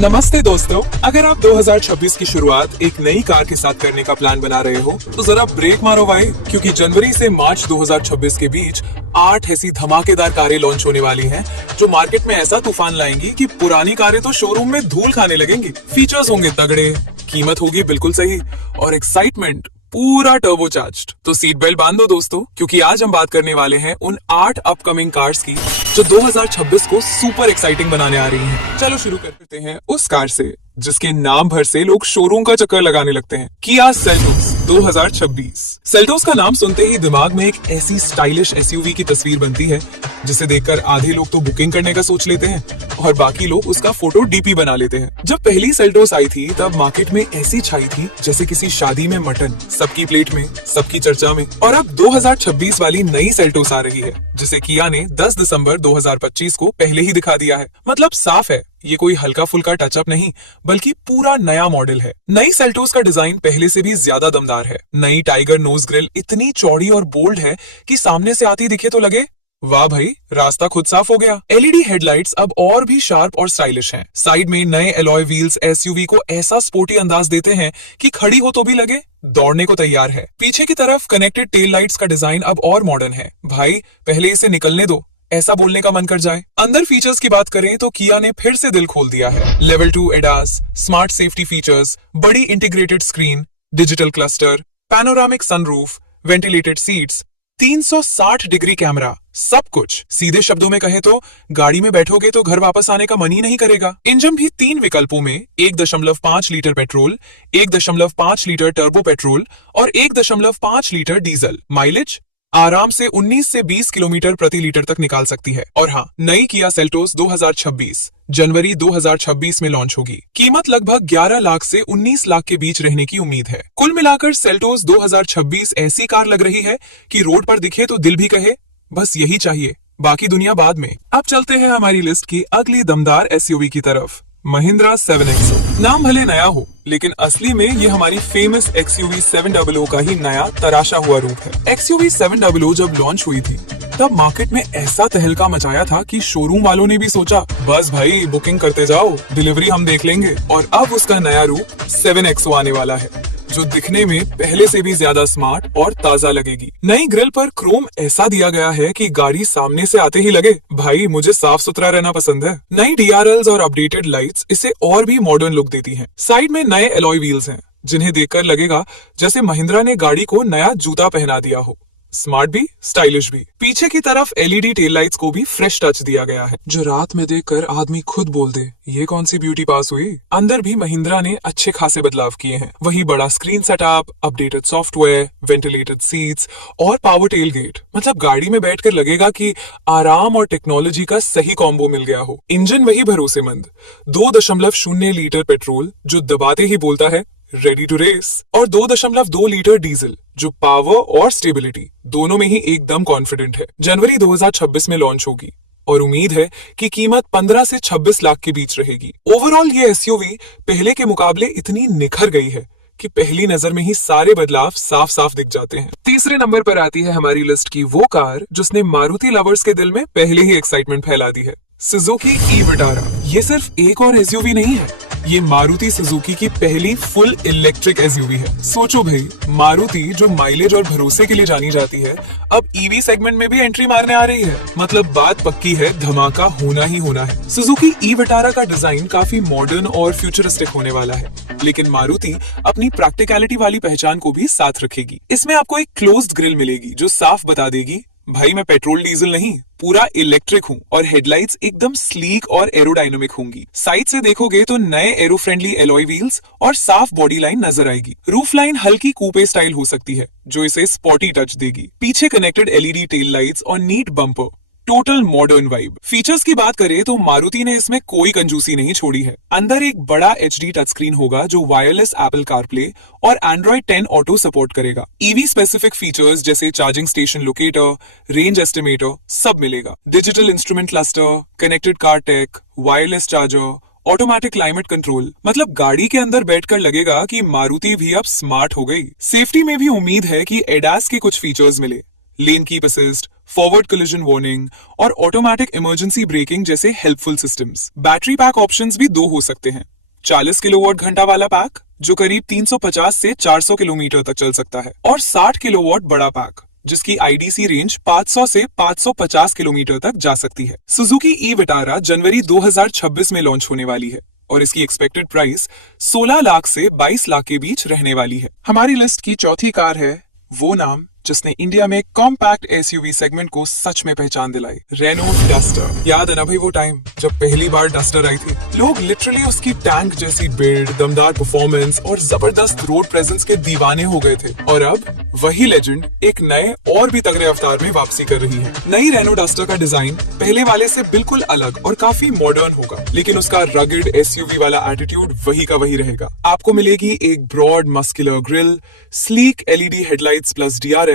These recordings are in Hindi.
नमस्ते दोस्तों, अगर आप 2026 की शुरुआत एक नई कार के साथ करने का प्लान बना रहे हो तो जरा ब्रेक मारो भाई, क्योंकि जनवरी से मार्च 2026 के बीच 8 ऐसी धमाकेदार कारें लॉन्च होने वाली हैं जो मार्केट में ऐसा तूफान लाएंगी कि पुरानी कारें तो शोरूम में धूल खाने लगेंगी। फीचर्स होंगे तगड़े, कीमत होगी बिल्कुल सही और एक्साइटमेंट पूरा टर्बोचार्ज्ड। तो सीट बेल्ट बांधो दोस्तों, क्योंकि आज हम बात करने वाले हैं उन 8 अपकमिंग कार्स की जो 2026 को सुपर एक्साइटिंग बनाने आ रही हैं। चलो शुरू करते हैं उस कार से जिसके नाम भर से लोग शोरूम का चक्कर लगाने लगते हैं, किया सेल्टोस 2026। सेल्टोस का नाम सुनते ही दिमाग में एक ऐसी स्टाइलिश एसयूवी की तस्वीर बनती है जिसे देखकर आधे लोग तो बुकिंग करने का सोच लेते हैं और बाकी लोग उसका फोटो डीपी बना लेते हैं। जब पहली सेल्टोस आई थी तब मार्केट में ऐसी छाई थी जैसे किसी शादी में मटन, सबकी प्लेट में, सबकी चर्चा में। और अब 2026 वाली नई सेल्टोस आ रही है जिसे किया ने 10 दिसंबर 2025 को पहले ही दिखा दिया है। मतलब साफ है, ये कोई हल्का फुल्का टचअप नहीं बल्कि पूरा नया मॉडल है। नई सेल्टोस का डिजाइन पहले से भी ज्यादा दमदार है। नई टाइगर नोज ग्रिल इतनी चौड़ी और बोल्ड है कि सामने से आती दिखे तो लगे वाह भाई, रास्ता खुद साफ हो गया। एलईडी हेडलाइट्स अब और भी शार्प और स्टाइलिश हैं। साइड में नए एलॉय व्हील्स एसयूवी को ऐसा स्पोर्टी अंदाज देते हैं कि खड़ी हो तो भी लगे दौड़ने को तैयार है। पीछे की तरफ कनेक्टेड टेल लाइट्स का डिजाइन अब और मॉडर्न है। भाई पहले इसे निकलने दो, ऐसा बोलने का मन कर जाए। अंदर फीचर्स की बात करें तो किया ने फिर से दिल खोल दिया है। Level 2 ADAS, smart safety features, बड़ी integrated screen, digital cluster, panoramic sunroof, ventilated seats, 360 degree camera, सब कुछ। सीधे शब्दों में कहे तो गाड़ी में बैठोगे तो घर वापस आने का मन ही नहीं करेगा। इंजन भी 3 विकल्पों में 1.5 litre petrol, 1.5 litre turbo petrol और 1.5 लीटर डीजल। माइलेज आराम से 19 से 20 किलोमीटर प्रति लीटर तक निकाल सकती है। और हाँ, नई किया सेल्टोस 2026 जनवरी 2026 में लॉन्च होगी। कीमत लगभग 11 लाख से 19 लाख के बीच रहने की उम्मीद है। कुल मिलाकर सेल्टोस 2026 ऐसी कार लग रही है कि रोड पर दिखे तो दिल भी कहे बस यही चाहिए, बाकी दुनिया बाद में। अब चलते हैं हमारी लिस्ट की अगली दमदार एसयूवी की तरफ, महिंद्रा 7XO। नाम भले नया हो लेकिन असली में ये हमारी फेमस XUV 700 का ही नया तराशा हुआ रूप है। XUV 700 जब लॉन्च हुई थी तब मार्केट में ऐसा तहलका मचाया था कि शोरूम वालों ने भी सोचा बस भाई बुकिंग करते जाओ, डिलीवरी हम देख लेंगे। और अब उसका नया रूप 7XO आने वाला है जो दिखने में पहले से भी ज्यादा स्मार्ट और ताजा लगेगी। नई ग्रिल पर क्रोम ऐसा दिया गया है कि गाड़ी सामने से आते ही लगे भाई मुझे साफ सुथरा रहना पसंद है। नई DRLs और अपडेटेड लाइट्स इसे और भी मॉडर्न लुक देती हैं। साइड में नए एलॉय व्हील्स हैं जिन्हें देखकर लगेगा जैसे महिंद्रा ने गाड़ी को नया जूता पहना दिया हो। स्मार्ट भी, स्टाइलिश भी। पीछे की तरफ एलईडी टेल लाइट्स को भी फ्रेश टच दिया गया है जो रात में देखकर आदमी खुद बोल दे ये कौन सी ब्यूटी पास हुई। अंदर भी महिंद्रा ने अच्छे खासे बदलाव किए हैं। वही बड़ा screen setup, updated software, ventilated seats और पावर टेल गेट। मतलब गाड़ी में बैठकर लगेगा कि आराम और टेक्नोलॉजी का सही कॉम्बो मिल गया हो। इंजन वही भरोसेमंद 2.0 लीटर पेट्रोल जो दबाते ही बोलता है रेडी टू रेस, और 2.2 लीटर डीजल जो पावर और स्टेबिलिटी दोनों में ही एकदम कॉन्फिडेंट है। जनवरी 2026 में लॉन्च होगी और उम्मीद है कि कीमत 15 से 26 लाख के बीच रहेगी। ओवरऑल ये एसयूवी पहले के मुकाबले इतनी निखर गई है कि पहली नजर में ही सारे बदलाव साफ साफ दिख जाते हैं। तीसरे नंबर पर आती है हमारी लिस्ट की वो कार जिसने मारुति लवर्स के दिल में पहले ही एक्साइटमेंट फैला दी है, सुजुकी ई-विटारा। ये सिर्फ एक और एसयूवी नहीं है, ये मारुति सुजुकी की पहली फुल इलेक्ट्रिक एसयूवी है। सोचो भाई, मारुति जो माइलेज और भरोसे के लिए जानी जाती है अब ईवी सेगमेंट में भी एंट्री मारने आ रही है। मतलब बात पक्की है, धमाका होना ही होना है। सुजुकी ई-विटारा का डिजाइन काफी मॉडर्न और फ्यूचरिस्टिक होने वाला है, लेकिन मारुति अपनी प्रैक्टिकलिटी वाली पहचान को भी साथ रखेगी। इसमें आपको एक क्लोज्ड ग्रिल मिलेगी जो साफ बता देगी भाई मैं पेट्रोल डीजल नहीं, पूरा इलेक्ट्रिक हूँ। और हेडलाइट्स एकदम स्लीक और एरोडायनामिक होंगी। साइड से देखोगे तो नए एरो फ्रेंडली एलॉय व्हील्स और साफ बॉडी लाइन नजर आएगी। रूफ लाइन हल्की कूपे स्टाइल हो सकती है जो इसे स्पॉटी टच देगी। पीछे कनेक्टेड एलईडी टेल लाइट्स और neat bumper, total modern vibe. Features की बात करें तो मारुति ने इसमें कोई कंजूसी नहीं छोड़ी है। अंदर एक बड़ा HD टच स्क्रीन होगा जो वायरलेस एप्पल कारप्ले और Android 10 ऑटो सपोर्ट करेगा। ईवी स्पेसिफिक फीचर्स जैसे charging station locator, range estimator सब मिलेगा। Digital instrument cluster, connected car take, wireless charger, automatic climate control. मतलब गाड़ी के अंदर बैठकर लगेगा कि मारुति भी अब स्मार्ट हो गई। सेफ्टी में भी उम्मीद है कि एडास के कुछ फीचर्स मिले, lane keep assist, forward collision warning और ऑटोमेटिक इमरजेंसी ब्रेकिंग जैसे helpful systems. Battery pack options भी दो हो सकते हैं, 40 किलोवाट घंटा वाला पैक जो करीब 350 से 400 किलोमीटर तक चल सकता है, और 60 किलोवाट बड़ा पैक जिसकी आईडीसी रेंज 500 से 550 किलोमीटर तक जा सकती है। सुजुकी ई विटारा जनवरी 2026 में लॉन्च होने वाली है और इसकी एक्सपेक्टेड प्राइस 16 लाख से 22 लाख के बीच रहने वाली है। हमारी लिस्ट की चौथी कार है वो नाम जिसने इंडिया में कॉम्पैक्ट एसयूवी सेगमेंट को सच में पहचान दिलाई, रेनो डस्टर। याद है ना भाई वो टाइम जब पहली बार डस्टर आई थी? लोग लिटरली उसकी टैंक जैसी बिल्ड, दमदार परफॉर्मेंस और जबरदस्त रोड प्रेजेंस के दीवाने हो गए थे, और अब वही लेजेंड एक नए और भी तगड़े अवतार में वापसी कर रही है। नई रेनो डस्टर का डिजाइन पहले वाले से बिल्कुल अलग और काफी मॉडर्न होगा, लेकिन उसका रगड एसयूवी वाला एटीट्यूड वही का वही रहेगा। आपको मिलेगी एक broad muscular grille, sleek LED headlights plus DRL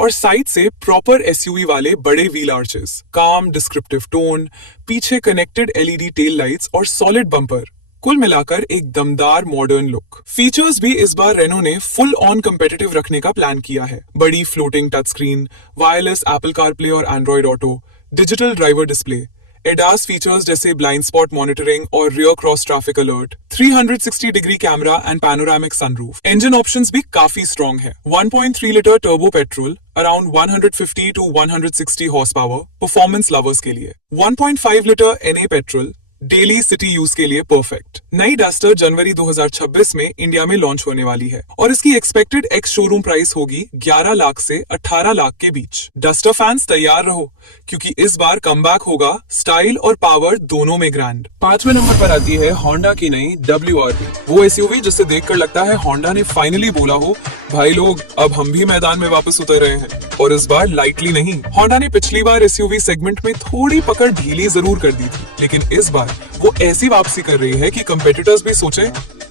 और साइड से प्रॉपर एसयूवी वाले बड़े व्हील आर्चेस, काम डिस्क्रिप्टिव टोन, पीछे कनेक्टेड एलईडी टेल लाइट्स और सॉलिड बम्पर, कुल मिलाकर एक दमदार मॉडर्न लुक। फीचर्स भी इस बार रेनो ने फुल ऑन कम्पिटिटिव रखने का प्लान किया है। बड़ी floating touch screen, wireless Apple CarPlay और Android auto, digital driver display, ADAS features जैसे ब्लाइंड स्पॉट मॉनिटरिंग और rear cross traffic alert, 360 degree camera and panoramic sunroof. Engine options भी काफी स्ट्रॉन्ग है। 1.3 litre turbo petrol, around 150 to 160 horsepower, performance lovers के लिए। 1.5 litre NA petrol, daily city use के लिए परफेक्ट। नई डस्टर जनवरी 2026 में इंडिया में लॉन्च होने वाली है और इसकी एक्सपेक्टेड एक्स शोरूम प्राइस होगी 11 लाख से 18 लाख के बीच। डस्टर फैंस तैयार रहो क्योंकि इस बार कमबैक होगा स्टाइल और पावर दोनों में ग्रैंड। 5वें नंबर पर आती है होंडा की नई WRV, वो एसयूवी जिसे देखकर लगता है होंडा ने फाइनली बोला हो भाई लोग अब हम भी मैदान में वापस उतर रहे हैं, और इस बार लाइटली नहीं। होंडा ने पिछली बार एसयूवी सेगमेंट में थोड़ी पकड़ ढीली जरूर कर दी थी, लेकिन इस बार वो ऐसी वापसी कर रही है कि कंपेटिटर्स भी सोचे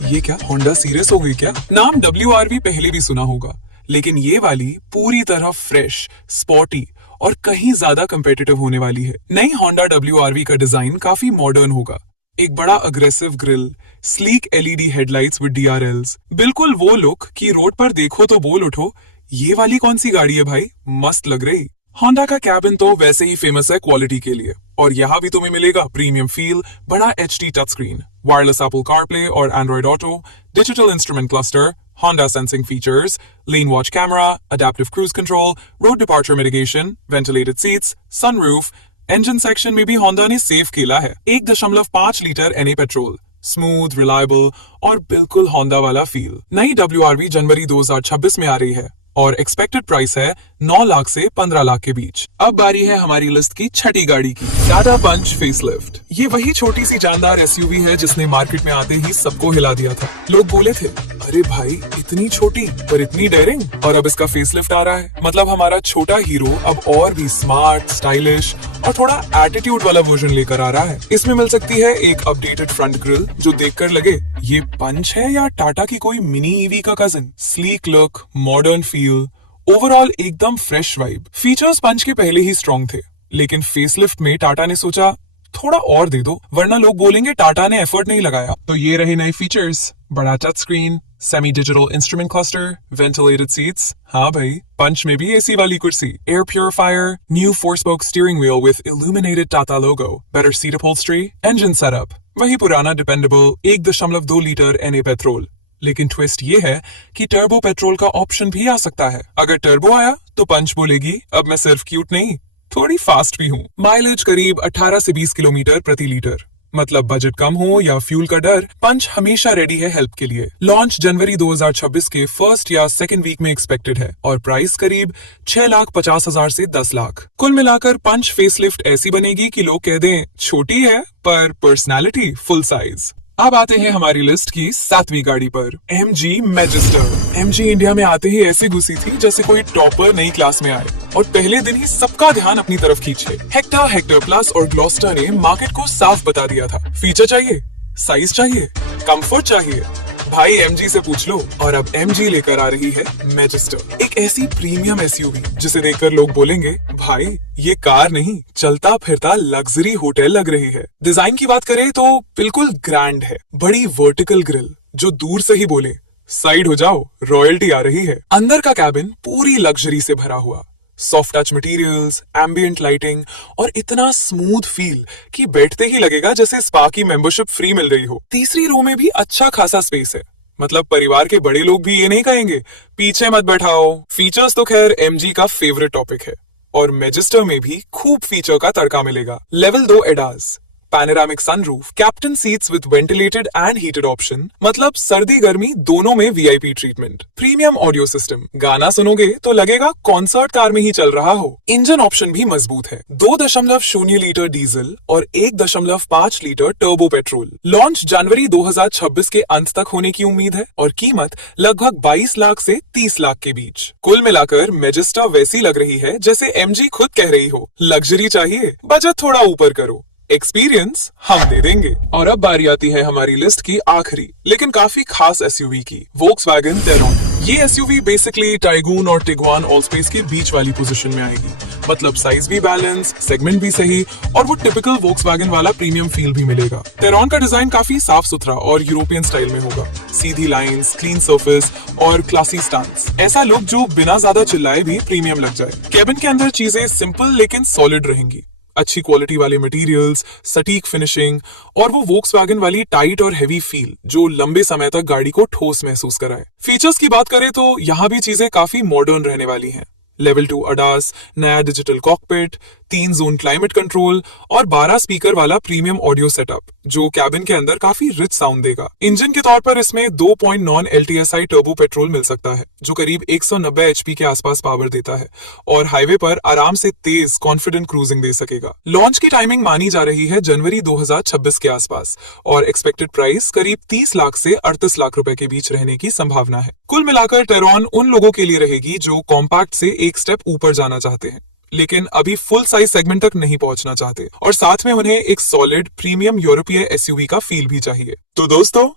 ये क्या होंडा सीरियस हो गई क्या। नाम WRV पहले भी सुना होगा, लेकिन ये वाली पूरी तरह फ्रेश, स्पोर्टी और कहीं ज्यादा कंपेटिटिव होने वाली है। नई होंडा WRV का डिजाइन काफी मॉडर्न होगा। एक बड़ा aggressive grill, sleek LED headlights with DRLs, बिल्कुल वो लुक कि रोड पर देखो तो बोल उठो ये वाली कौन सी गाड़ी है भाई, मस्त लग रही। होंडा का कैबिन तो वैसे ही फेमस है क्वालिटी के लिए, और यहाँ भी तुम्हें मिलेगा प्रीमियम फील, बड़ा HD touch screen, wireless Apple CarPlay और Android auto, digital instrument cluster, Honda sensing features, lane watch camera, adaptive cruise control, road departure mitigation, ventilated seats, sunroof, engine section में भी Honda ने सेव खेला है। 1.5 litre NA petrol, smooth, reliable और बिल्कुल Honda वाला फील। नई WRV जनवरी 2026 में आ रही है और एक्सपेक्टेड प्राइस है 9 लाख से 15 लाख के बीच। अब बारी है हमारी लिस्ट की छठी गाड़ी की, टाटा पंच फेसलिफ्ट। ये वही छोटी सी जानदार एसयूवी है जिसने मार्केट में आते ही सबको हिला दिया था। लोग बोले थे अरे भाई इतनी छोटी पर इतनी डेयरिंग, और अब इसका फेसलिफ्ट आ रहा है। मतलब हमारा छोटा हीरो अब और भी स्मार्ट, स्टाइलिश और थोड़ा एटीट्यूड वाला वर्जन लेकर आ रहा है। इसमें मिल सकती है एक अपडेटेड फ्रंट ग्रिल जो देखकर लगे ये पंच है या टाटा की कोई मिनी ईवी का cousin. Sleek look, modern feel, overall एकदम फ्रेश वाइब। फीचर्स पंच के पहले ही स्ट्रॉन्ग थे, लेकिन फेसलिफ्ट में टाटा ने सोचा थोड़ा और दे दो, वरना लोग बोलेंगे टाटा ने एफर्ट नहीं लगाया। तो ये रहे नए फीचर्स, बड़ा touch screen, semi digital instrument cluster, ventilated seats, हाँ भाई पंच में भी एसी वाली कुर्सी, air purifier, new 4-spoke steering wheel with illuminated Tata logo, better seat upholstery, engine setup वही पुराना डिपेंडेबल 1.2 लीटर NA पेट्रोल। लेकिन ट्विस्ट ये है कि टर्बो पेट्रोल का ऑप्शन भी आ सकता है। अगर टर्बो आया तो पंच बोलेगी अब मैं सिर्फ क्यूट नहीं, थोड़ी फास्ट भी हूँ। माइलेज करीब 18 से 20 किलोमीटर प्रति लीटर, मतलब बजट कम हो या फ्यूल का डर, पंच हमेशा रेडी है हेल्प के लिए। लॉन्च जनवरी 2026 के फर्स्ट या सेकंड वीक में एक्सपेक्टेड है और प्राइस करीब 6,50,000 से 10 लाख। कुल मिलाकर पंच फेसलिफ्ट ऐसी बनेगी कि लोग कह दें छोटी है पर पर्सनालिटी फुल साइज। अब आते हैं हमारी लिस्ट की 7वीं गाड़ी पर, MG मैजिस्टर। MG इंडिया में आते ही ऐसी घुसी थी जैसे कोई टॉपर नई क्लास में आए और पहले दिन ही सबका ध्यान अपनी तरफ खींचे। हेक्टर प्लस और ग्लॉस्टर ने मार्केट को साफ बता दिया था, फीचर चाहिए, साइज चाहिए, कंफर्ट चाहिए, भाई MG से पूछ लो। और अब MG लेकर आ रही है मैजिस्टर, एक ऐसी प्रीमियम एसयूवी जिसे देखकर लोग बोलेंगे भाई ये कार नहीं चलता फिरता लग्जरी होटल लग रही है। डिजाइन की बात करें तो बिल्कुल ग्रैंड है, बड़ी वर्टिकल ग्रिल जो दूर से ही बोले साइड हो जाओ रॉयल्टी आ रही है। अंदर का कैबिन पूरी लग्जरी से भरा हुआ, soft touch materials, ambient lighting और इतना स्मूथ फील कि बैठते ही लगेगा जैसे स्पा की मेंबरशिप फ्री मिल रही हो। तीसरी रो में भी अच्छा खासा स्पेस है, मतलब परिवार के बड़े लोग भी ये नहीं कहेंगे पीछे मत बैठाओ। फीचर्स तो खैर एमजी का फेवरेट टॉपिक है और मैजिस्टर में भी खूब फीचर का तड़का मिलेगा। Level 2 ADAS, panoramic sunroof, captain seats with ventilated and heated option, मतलब सर्दी गर्मी दोनों में VIP treatment. Premium audio system, गाना सुनोगे तो लगेगा कॉन्सर्ट कार में ही चल रहा हो। इंजन ऑप्शन भी मजबूत है, 2.0 लीटर डीजल और 1.5 लीटर टर्बो पेट्रोल। लॉन्च जनवरी 2026 के अंत तक होने की उम्मीद है और कीमत लगभग 22 लाख से 30 लाख के बीच। कुल मिलाकर मैजिस्टा वैसी लग रही है जैसे एमजी खुद कह रही हो, लग्जरी चाहिए, बजट थोड़ा ऊपर करो, एक्सपीरियंस हम दे देंगे। और अब बारी आती है हमारी लिस्ट की आखिरी लेकिन काफी खास एसयूवी की, Volkswagen Tayron। ये एसयूवी बेसिकली टाइगून और टिगुआन ऑलस्पेस के बीच वाली पोजीशन में आएगी, मतलब साइज भी बैलेंस, सेगमेंट भी सही और वो टिपिकल Volkswagen वाला प्रीमियम फील भी मिलेगा। Tayron का डिजाइन काफी साफ सुथरा और यूरोपियन स्टाइल में होगा, सीधी लाइंस, क्लीन सरफेस और क्लासी स्टांस, ऐसा लुक जो बिना ज्यादा चिल्लाए भी प्रीमियम लग जाए। केबिन के अंदर चीजें सिंपल लेकिन सॉलिड रहेंगी, अच्छी क्वालिटी वाले मटेरियल्स, सटीक फिनिशिंग और वो Volkswagen वाली टाइट और हेवी फील जो लंबे समय तक गाड़ी को ठोस महसूस कराए। फीचर्स की बात करें तो यहाँ भी चीजें काफी मॉडर्न रहने वाली हैं। लेवल 2 अडास, नया digital cockpit, 3 zone climate control और 12 स्पीकर वाला प्रीमियम ऑडियो सेटअप जो कैबिन के अंदर काफी रिच साउंड देगा। इंजन के तौर पर इसमें 2.9 LTSI टर्बो पेट्रोल मिल सकता है जो करीब 190 HP के आसपास पावर देता है और हाईवे पर आराम से तेज कॉन्फिडेंट क्रूजिंग दे सकेगा। लॉन्च की टाइमिंग मानी जा रही है जनवरी 2026 के आसपास और एक्सपेक्टेड प्राइस करीब 30 लाख से 38 लाख रुपए के बीच रहने की संभावना है। कुल मिलाकर Tayron उन लोगों के लिए रहेगी जो कॉम्पैक्ट से एक स्टेप ऊपर जाना चाहते हैं लेकिन अभी फुल साइज सेगमेंट तक नहीं पहुंचना चाहते और साथ में उन्हें एक सॉलिड प्रीमियम यूरोपीय एसयूवी का फील भी चाहिए। तो दोस्तों,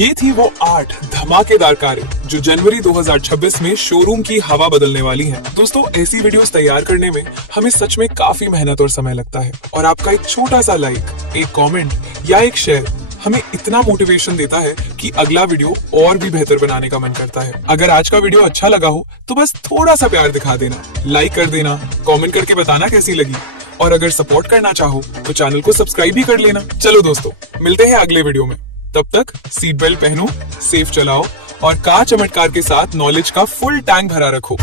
ये थी वो 8 धमाकेदार कारें जो जनवरी 2026 में शोरूम की हवा बदलने वाली हैं। दोस्तों, ऐसी वीडियोस तैयार करने में हमें सच में काफी मेहनत और समय लगता है और आपका एक छोटा सा लाइक, एक कमेंट या एक शेयर हमें इतना मोटिवेशन देता है कि अगला वीडियो और भी बेहतर बनाने का मन करता है। अगर आज का वीडियो अच्छा लगा हो तो बस थोड़ा सा प्यार दिखा देना, लाइक कर देना, कमेंट करके बताना कैसी लगी और अगर सपोर्ट करना चाहो तो चैनल को सब्सक्राइब भी कर लेना। चलो दोस्तों, मिलते हैं अगले वीडियो में। तब तक सीट बेल्ट पहनो, सेफ चलाओ और कार चमत्कार के साथ नॉलेज का फुल टैंक भरा रखो।